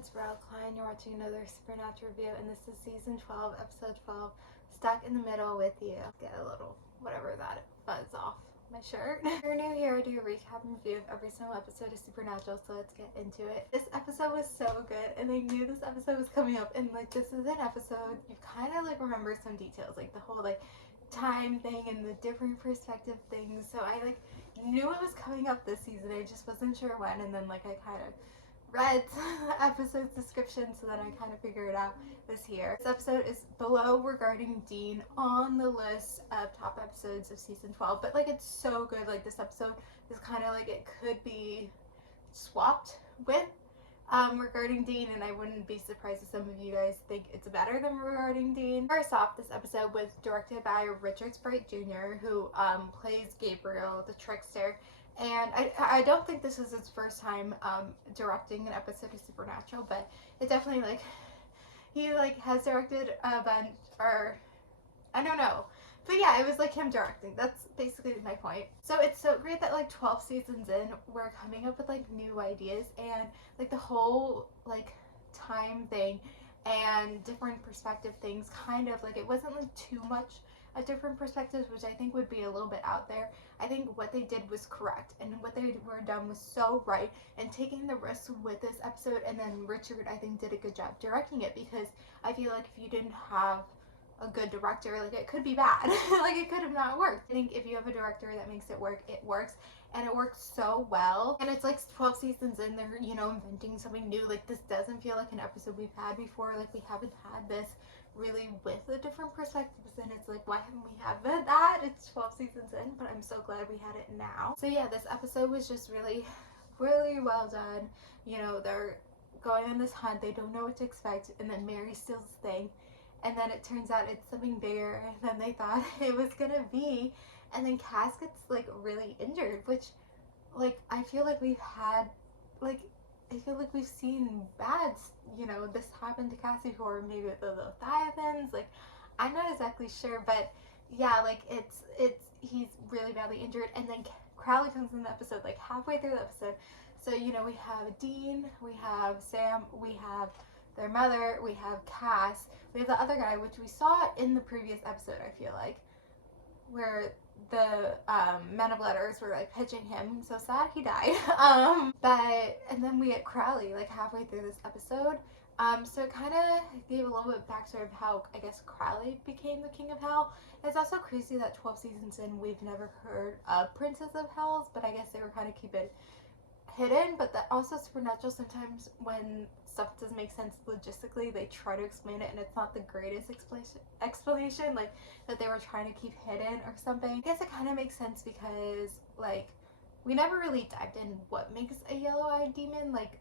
it's Rel Klein. You're watching another Supernatural review, and this is season 12, episode 12, Stuck in the Middle with You. Get a little, whatever that fuzz off my shirt. If you're new here, I do a recap and review of every single episode of Supernatural, so let's get into it. This episode was so good, and I knew this episode was coming up, and like this is an episode, you kind of like remember some details, like the whole like time thing and the different perspective things, so I like knew it was coming up this season. I just wasn't sure when, and then like I kind of read the episode's description, so then I kind of figured it out this year. This episode is below regarding Dean on the list of top episodes of season 12, but like it's so good. Like this episode is kind of like it could be swapped with regarding Dean, and I wouldn't be surprised if some of you guys think it's better than regarding Dean. First off, this episode was directed by Richard Sprite Jr., who plays Gabriel, the trickster. And I don't think this is his first time directing an episode of Supernatural, but it definitely like he like has directed a bunch, or I don't know. But yeah, it was like him directing. That's basically my point. So it's so great that like 12 seasons in, we're coming up with like new ideas, and like the whole like time thing and different perspective things, kind of like it wasn't like too much a different perspectives, which I think would be a little bit out there. I think what they did was correct, and what they were done was so right, and taking the risk with this episode. And then Richard, I think, did a good job directing it, because I feel like if you didn't have a good director, like it could be bad. Like it could have not worked. I think if you have a director that makes it work, it works, and it works so well. And it's like 12 seasons in, they're, you know, inventing something new. Like this doesn't feel like an episode we've had before. Like we haven't had this really with the different perspectives, and it's like, why haven't we had that? It's 12 seasons in, but I'm so glad we had it now. So yeah, this episode was just really well done. You know, they're going on this hunt, they don't know what to expect, and then Mary steals the thing, and then it turns out it's something bigger than they thought it was gonna be. And then Cass gets like really injured, which like I feel like we've had like I feel like we've seen bad, you know, this happened to Cassie before, maybe with the Leviathans. Like, I'm not exactly sure, but yeah, like he's really badly injured, and then Crowley comes in the episode, like halfway through the episode. So, you know, we have Dean, we have Sam, we have their mother, we have Cass, we have the other guy, which we saw in the previous episode, I feel like, where the Men of Letters were like pitching him. So sad he died. And then we get Crowley like halfway through this episode. So it kind of gave a little bit backstory of how I guess Crowley became the King of Hell. It's also crazy that 12 seasons in we've never heard of Princess of Hells, but I guess they were kind of keep it hidden. But that also Supernatural, sometimes when stuff doesn't make sense logistically, they try to explain it, and it's not the greatest explanation, like that they were trying to keep hidden or something. I guess it kind of makes sense, because like we never really dived in what makes a yellow-eyed demon. Like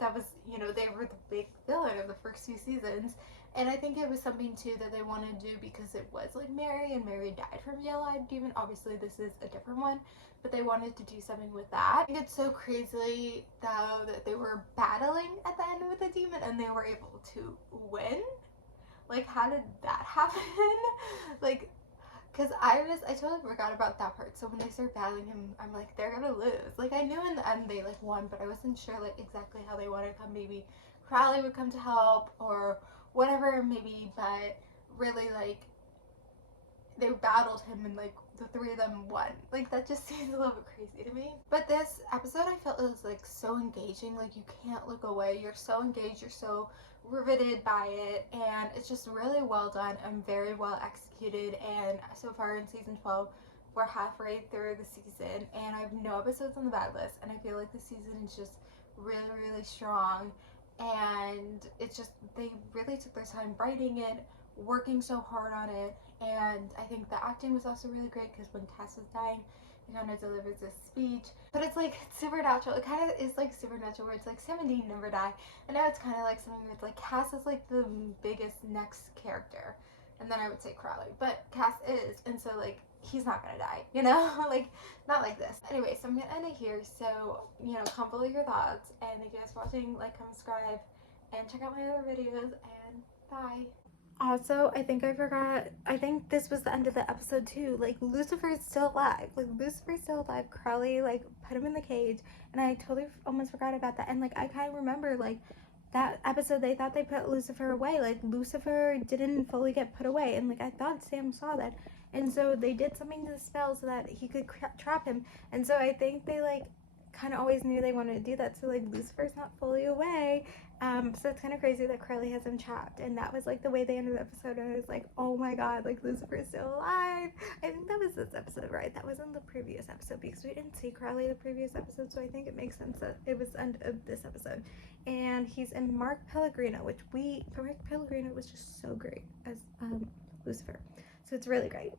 that was, you know, they were the big villain of the first few seasons, and I think it was something too that they wanted to do, because it was like Mary, and Mary died from yellow-eyed demon. Obviously this is a different one, but they wanted to do something with that. I think it's so crazy though that they were battling at the end with the demon and they were able to win. Like, how did that happen? Like, because I totally forgot about that part. So when they start battling him, I'm like, they're gonna lose. Like, I knew in the end they like won, but I wasn't sure like exactly how they wanted to come. Maybe Crowley would come to help or whatever, maybe, but really like they battled him, and like the three of them won. Like that just seems a little bit crazy to me. But this episode I felt was like so engaging. Like you can't look away. You're so engaged. You're so riveted by it, and it's just really well done and very well executed. And so far in season 12, we're halfway through the season, and I have no episodes on the bad list, and I feel like the season is just really strong. And it's just, they really took their time writing it, working so hard on it. And I think the acting was also really great, because when Cass was dying, he kind of delivers this speech. But it's like Supernatural. It kind of is like Supernatural, where it's like Sam and Dean never die. And now it's kind of like something where it's like Cass is like the biggest next character. And then I would say Crowley. But Cass is. And so like he's not gonna die, you know? Like not like this. Anyway, so I'm gonna end it here. So, you know, comment below your thoughts. And if you guys are watching, like, comment, subscribe, and check out my other videos. And bye. Also, I think I forgot, I think this was the end of the episode too. Like, Lucifer's still alive. Like, Lucifer's still alive. Crowley, like, put him in the cage. And I totally almost forgot about that. And, like, I kind of remember, like, that episode they thought they put Lucifer away. Like, Lucifer didn't fully get put away, and like I thought Sam saw that, and so they did something to the spell so that he could trap him. And so I think they like kind of always knew they wanted to do that, so like Lucifer's not fully away. So it's kind of crazy that Carly has him trapped, and that was like the way they ended the episode, and I was like, oh my god, like Lucifer's still alive. I think that was this episode, right? That wasn't the previous episode, because we didn't see Carly the previous episode, so I think it makes sense that it was end of this episode. And he's in Mark Pellegrino, which Mark Pellegrino was just so great as Lucifer, so it's really great.